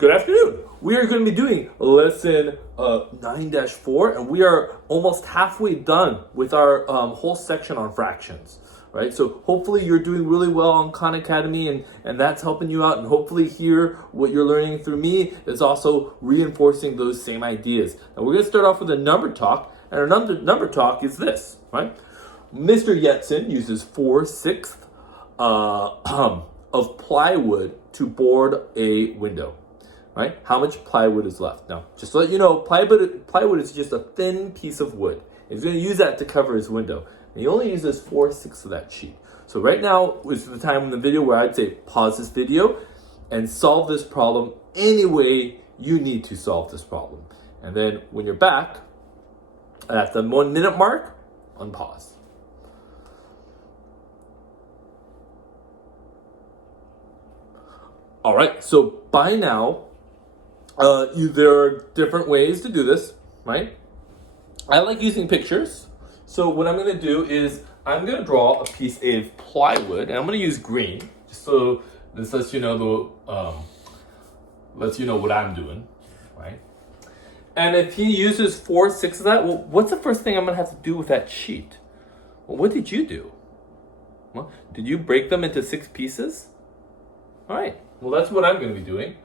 Good afternoon. We are going to be doing lesson 9-4, and we are almost halfway done with our whole section on fractions, right? So hopefully you're doing really well on Khan Academy, and that's helping you out. And hopefully here, what you're learning through me is also reinforcing those same ideas. Now we're going to start off with a number talk, and our number talk is this, right? Mr. Yetson uses 4/6 of plywood to board a window. Right? How much plywood is left? Now, just to let you know, plywood is just a thin piece of wood. He's going to use that to cover his window. And he only uses 4/6 of that sheet. So right now is the time in the video where I'd say pause this video and solve this problem any way you need to solve this problem. And then when you're back at the 1 minute mark, unpause. All right, so by now, there are different ways to do this, right? I like using pictures. So what I'm going to do is I'm going to draw a piece of plywood, and I'm going to use green, just so this lets you know what I'm doing, right? And if he uses 4/6 of that, well, what's the first thing I'm going to have to do with that sheet? Well, what did you do? Well, did you break them into 6 pieces? All right. Well, that's what I'm going to be doing.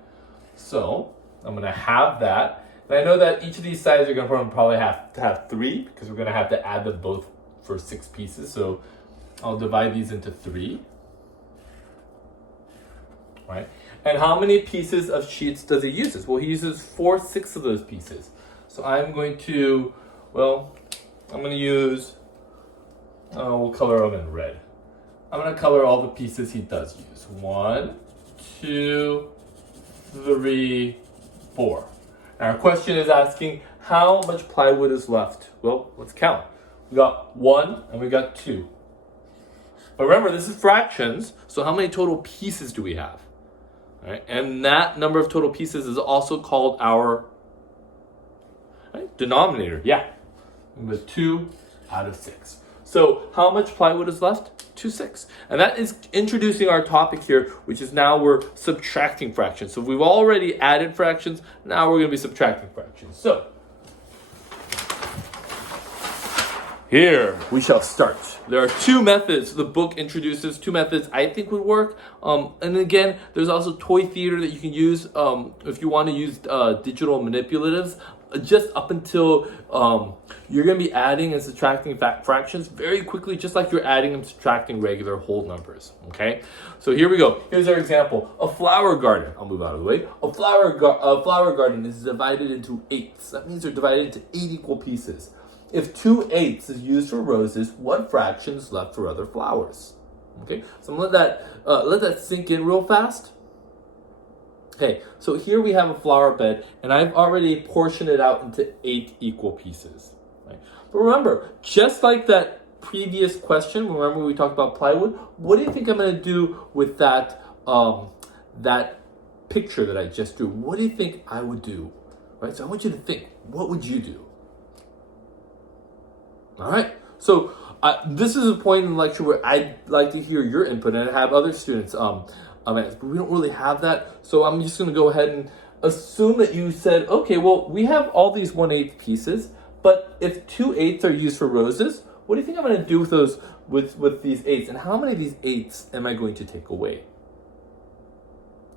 So I'm going to have that. And I know that each of these sides are going to probably have to have 3 because we're going to have to add them both for 6 pieces. So I'll divide these into 3. Right? And how many pieces of sheets does he use? Well, he uses 4/6 of those pieces. So I'm going to, use, we'll color them in red. I'm going to color all the pieces he does use. 1, 2, 3, 4. Now our question is asking how much plywood is left. Well, let's count. We got 1 and we got 2. But remember, this is fractions, so how many total pieces do we have? All right, and that number of total pieces is also called our denominator. Yeah, we have 2 out of 6. So how much plywood is left? 2/6. And that is introducing our topic here, which is now we're subtracting fractions. So we've already added fractions, now we're going to be subtracting fractions. So here we shall start. There are 2 methods. The book introduces 2 methods I think would work. And again, there's also toy theater that you can use if you want to use digital manipulatives. Just up until you're going to be adding and subtracting fractions very quickly, just like you're adding and subtracting regular whole numbers, okay? So here we go. Here's our example. A flower garden. I'll move out of the way. A flower garden is divided into 8ths. That means they're divided into 8 equal pieces. If 2/8 is used for roses, what fraction is left for other flowers? Okay, so I'm gonna let that sink in real fast. Okay, so here we have a flower bed, and I've already portioned it out into 8 equal pieces. Right? But remember, just like that previous question, remember we talked about plywood? What do you think I'm going to do with that picture that I just drew? What do you think I would do? Right? So I want you to think, what would you do? All right, so this is a point in the lecture where I'd like to hear your input and have other students but we don't really have that. So I'm just going to go ahead and assume that you said, okay, well, we have all these 1/8 pieces, but if 2/8 are used for roses, what do you think I'm going to do with those, with these 8s? And how many of these 8s am I going to take away?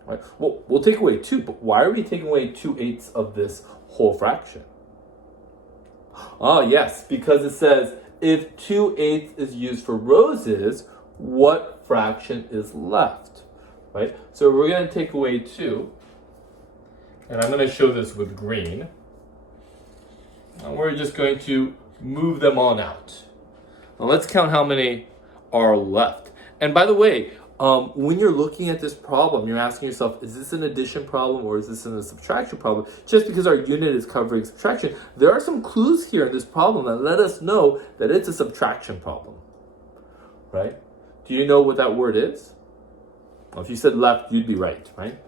Right? Well, we'll take away 2, but why are we taking away 2/8 of this whole fraction? Oh, yes, because it says if 2/8 is used for roses, what fraction is left? Right? So we're going to take away 2, and I'm going to show this with green. And we're just going to move them on out. Now let's count how many are left. And by the way, when you're looking at this problem, you're asking yourself, is this an addition problem or is this a subtraction problem? Just because our unit is covering subtraction, there are some clues here in this problem that let us know that it's a subtraction problem. Right? Do you know what that word is? Well, if you said left, you'd be right?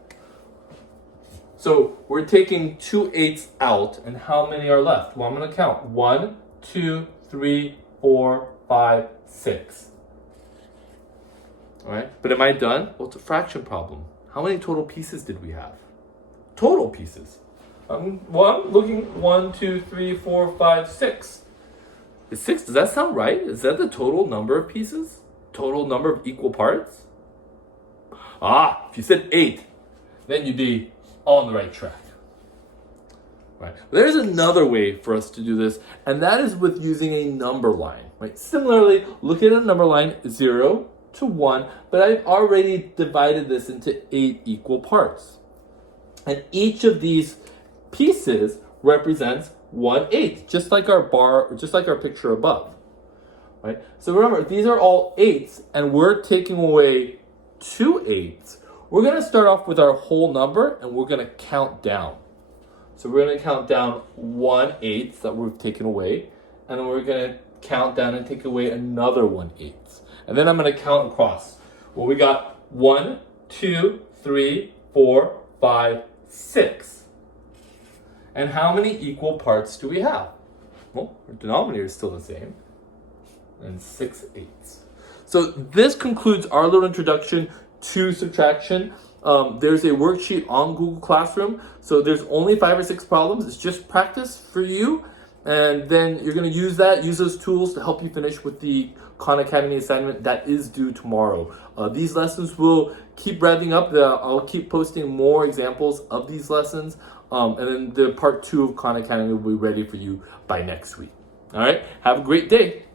So we're taking 2/8 out, and how many are left? Well, I'm going to count. 1, 2, 3, 4, 5, 6. All right, but am I done? Well, it's a fraction problem. How many total pieces did we have? total pieces. I'm looking 1, 2, 3, 4, 5, 6. Is 6, does that sound right? Is that the total number of pieces? Total number of equal parts? If you said 8, then you'd be on the right track. Right. There's another way for us to do this, and that is with using a number line. Right. Similarly, look at a number line 0 to 1, but I've already divided this into 8 equal parts. And each of these pieces represents 1/8, just like our picture above. Right? So remember, these are all 8s, and we're taking away 2 8s. We're going to start off with our whole number, and we're going to count down. So we're going to count down 1/8 that we've taken away, and then we're going to count down and take away another 1/8. And then I'm going to count across. Well, we got 1, 2, 3, 4, 5, 6. And how many equal parts do we have? Well, our denominator is still the same. And 6 8s. So this concludes our little introduction to subtraction. There's a worksheet on Google Classroom. So there's only 5 or 6 problems. It's just practice for you. And then you're going to use those tools to help you finish with the Khan Academy assignment that is due tomorrow. These lessons will keep revving up. I'll keep posting more examples of these lessons. And then the part 2 of Khan Academy will be ready for you by next week. All right. Have a great day.